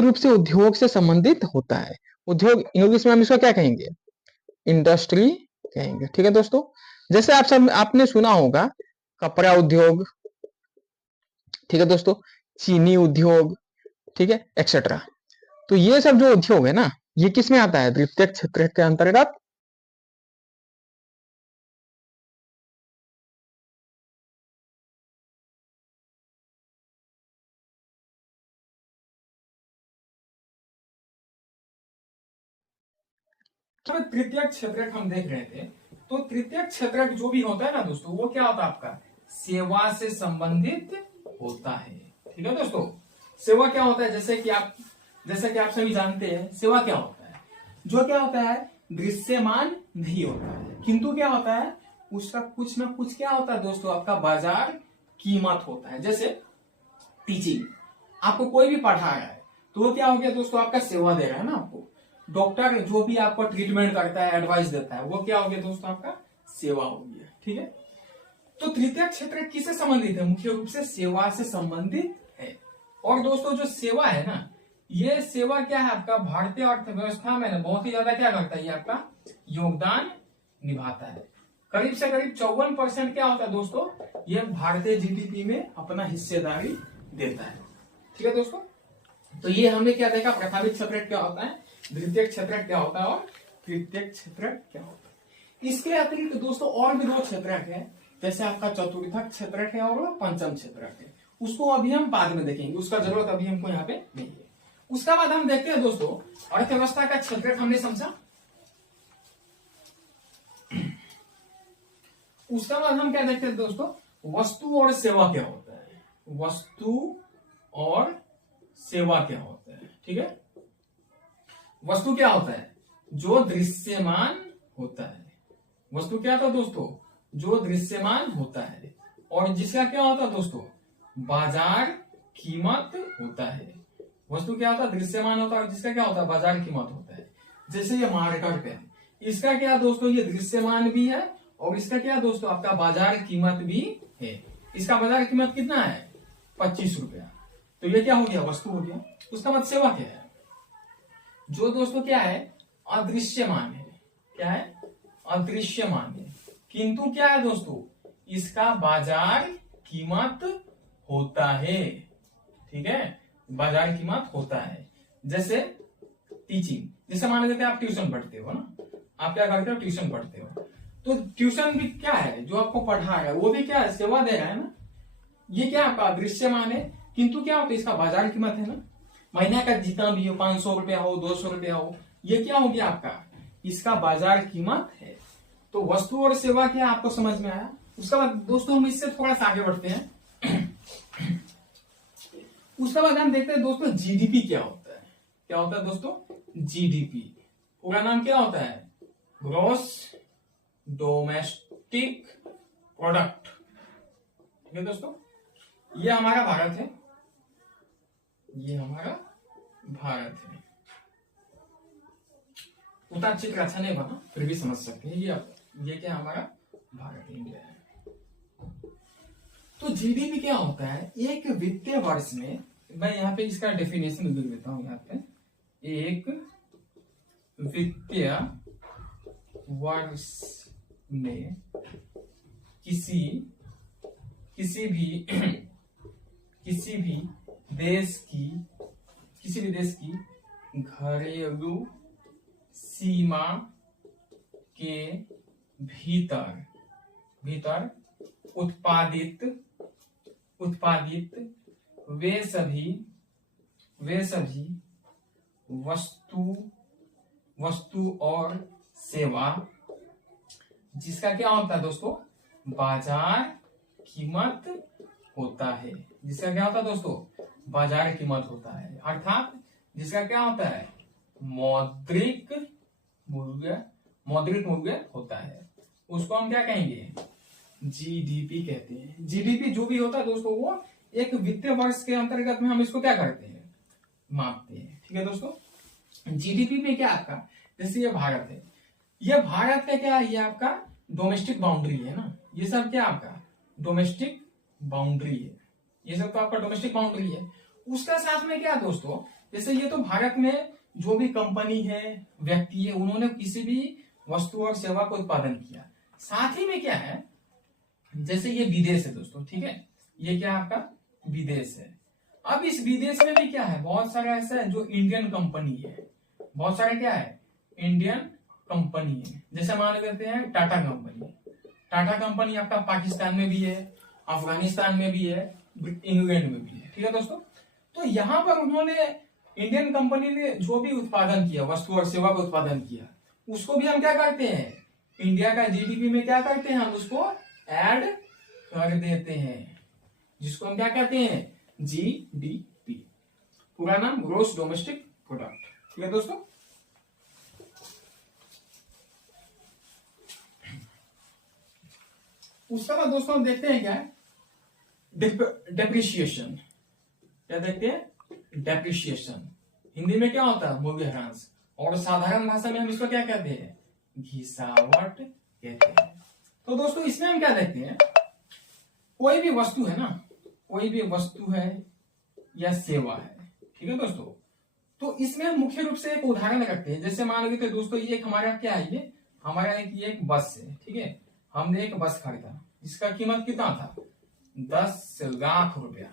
मुख्य रूप से उद्योग से संबंधित होता है। उद्योग इंग्लिश में हम इसको क्या कहेंगे? इंडस्ट्री कहेंगे। ठीक है दोस्तों, जैसे आपने सुना होगा कपड़ा उद्योग, ठीक है दोस्तों, चीनी उद्योग, ठीक है, एक्सेट्रा। तो ये सब जो उद्योग है ना, ये किस में आता है? द्वितीय क्षेत्र के अंतर्गत तृतीय क्षेत्रक हम देख रहे थे। तो तृतीय क्षेत्रक जो भी होता है ना दोस्तों, वो क्या होता है आपका? सेवा से संबंधित होता है। ठीक है दोस्तों, सेवा क्या होता है? जैसे कि आप सभी जानते हैं सेवा क्या होता है। जो क्या होता है, दृश्यमान नहीं होता है, किंतु क्या होता है, उसका कुछ ना कुछ क्या होता है दोस्तों, आपका बाजार कीमत होता है। जैसे टीचिंग, आपको कोई भी पढ़ा रहा है तो वो क्या हो गया दोस्तों, आपका सेवा दे रहा है ना। आपको डॉक्टर जो भी आपको ट्रीटमेंट करता है, एडवाइस देता है, वो क्या हो गया दोस्तों, आपका सेवा हो गया। ठीक है, तो तृतीय क्षेत्र किससे संबंधित है? मुख्य रूप से सेवा से संबंधित है। और दोस्तों जो सेवा है ना, ये सेवा क्या है आपका, भारतीय अर्थव्यवस्था में ना बहुत ही ज्यादा क्या करता है, ये आपका योगदान निभाता है। करीब से करीब 54% क्या होता है दोस्तों, ये भारतीय जीडीपी में अपना हिस्सेदारी देता है। ठीक है दोस्तों, तो ये हमने क्या देखा, प्रथमिक क्षेत्र क्या होता है, द्वितीय क्षेत्र क्या होता है और तृतीय क्षेत्र क्या होता है। इसके अतिरिक्त दोस्तों और भी दो क्षेत्र है, जैसे आपका चतुर्थक क्षेत्र है और पंचम क्षेत्र है। उसको अभी हम बाद में देखेंगे, उसका जरूरत अभी हमको यहाँ पे नहीं है। उसका बाद हम देखते हैं दोस्तों अर्थव्यवस्था का क्षेत्र हमने समझा। उसका बाद हम क्या देखते हैं दोस्तों, वस्तु और सेवा क्या होता है। वस्तु और सेवा क्या होता है। ठीक है, वस्तु क्या होता है, जो दृश्यमान होता है। वस्तु क्या था दोस्तों, जो दृश्यमान होता है, और जिसका क्या होता है दोस्तों, बाजार कीमत होता है। वस्तु क्या होता है, दृश्यमान होता है, और जिसका क्या होता है, बाजार कीमत होता है। जैसे ये मार्कर पेन, इसका क्या दोस्तों, ये दृश्यमान भी है और इसका क्या दोस्तों, आपका बाजार कीमत भी है। इसका बाजार कीमत कितना है, 25 रुपया। तो ये क्या हो गया, वस्तु हो गया। उसका बाद सेवा क्या है, जो दोस्तों क्या है, अदृश्यमान है। क्या है, अदृश्यमान है, किंतु क्या है दोस्तों, इसका बाजार कीमत होता है। ठीक है, बाजार कीमत होता है। जैसे टीचिंग, जैसे मान लेते हैं आप ट्यूशन पढ़ते हो ना, आप क्या करते हो, ट्यूशन पढ़ते हो, तो ट्यूशन भी क्या है, जो आपको पढ़ा रहा है वो भी क्या है, सेवा दे रहा है ना। ये क्या आपका दृश्यमान है, किंतु क्या होता है, इसका बाजार कीमत है ना। महीने का जितना भी हो, 500 रुपया हो, 200 रुपया हो, ये क्या हो गया आपका, इसका बाजार कीमत है। तो वस्तु और सेवा क्या आपको समझ में आया। उसके बाद दोस्तों हम इससे थोड़ा सा आगे बढ़ते हैं। उसके बाद हम देखते हैं दोस्तों जीडीपी क्या होता है। क्या होता है दोस्तों, जीडीपी पूरा नाम क्या होता है, ग्रॉस डोमेस्टिक प्रोडक्ट। ठीक है दोस्तों, ये हमारा भारत है, ये हमारा भारत है। उतना चित्र अच्छा नहीं बना, फिर भी समझ सकते हैं। ये क्या हमारा भारत, इंडिया है। तो जीडीपी क्या होता है, एक वित्तीय वर्ष में, मैं यहाँ पे इसका डेफिनेशन लिख देता हूं यहाँ पे, एक वित्तीय वर्ष में किसी भी देश की घरेलू सीमा के भीतर उत्पादित वे सभी वस्तु और सेवा, जिसका क्या होता है दोस्तों, बाजार कीमत होता है। जिसका क्या होता है दोस्तों, बाजार कीमत होता है, अर्थात जिसका क्या होता है, मौद्रिक मूल्य होता है। उसको हम क्या कहेंगे, जीडीपी कहते हैं। जीडीपी जो भी होता है दोस्तों, वो एक वित्तीय वर्ष के अंतर्गत में हम इसको क्या करते हैं, मापते हैं। ठीक है दोस्तों, जीडीपी में क्या आपका, जैसे ये भारत है, ये भारत का क्या है, ये आपका डोमेस्टिक बाउंड्री है ना। ये सब क्या आपका डोमेस्टिक बाउंड्री है, ये सब तो आपका डोमेस्टिक बाउंड्री है। उसका साथ में क्या दोस्तों, जैसे ये तो भारत में जो भी कंपनी है, व्यक्ति है, उन्होंने किसी भी वस्तु और सेवा का उत्पादन किया। साथ ही में क्या है, जैसे ये विदेश है दोस्तों, ठीक है, ये क्या है आपका विदेश है। अब इस विदेश में भी क्या है, बहुत सारा ऐसा है जो इंडियन कंपनी है, बहुत सारे क्या है इंडियन कंपनी है। जैसे मान लेते हैं टाटा कंपनी। टाटा कंपनी आपका पाकिस्तान में भी है, अफगानिस्तान में भी है, इंग्लैंड में भी है, ठीक है दोस्तों। तो यहां पर उन्होंने इंडियन कंपनी ने जो भी उत्पादन किया, वस्तु और सेवा का उत्पादन किया, उसको भी हम क्या करते हैं, इंडिया का जीडीपी में क्या करते हैं, हम उसको ऐड कर देते हैं, जिसको हम क्या कहते हैं जीडीपी, पूरा नाम ग्रोस डोमेस्टिक प्रोडक्ट, ठीक है दोस्तों। उसके बाद दोस्तों हम देखते हैं क्या डेप्रिशिएशन। क्या देखते हैं डेप्रिशिएशन, हिंदी में क्या होता है मूल्यह्रास, और साधारण भाषा में हम इसको क्या कहते हैं घिसावट कहते हैं। तो दोस्तों इसमें हम क्या देखते हैं, कोई भी वस्तु है ना, कोई भी वस्तु है या सेवा है, ठीक है दोस्तों, तो इसमें हम मुख्य रूप से एक उदाहरण रखते हैं। जैसे मान लीजिए दोस्तों ये एक हमारा क्या है, ये हमारा एक बस है, ठीक है, हमने एक बस खरीदा जिसका कीमत कितना था 10 लाख रुपया,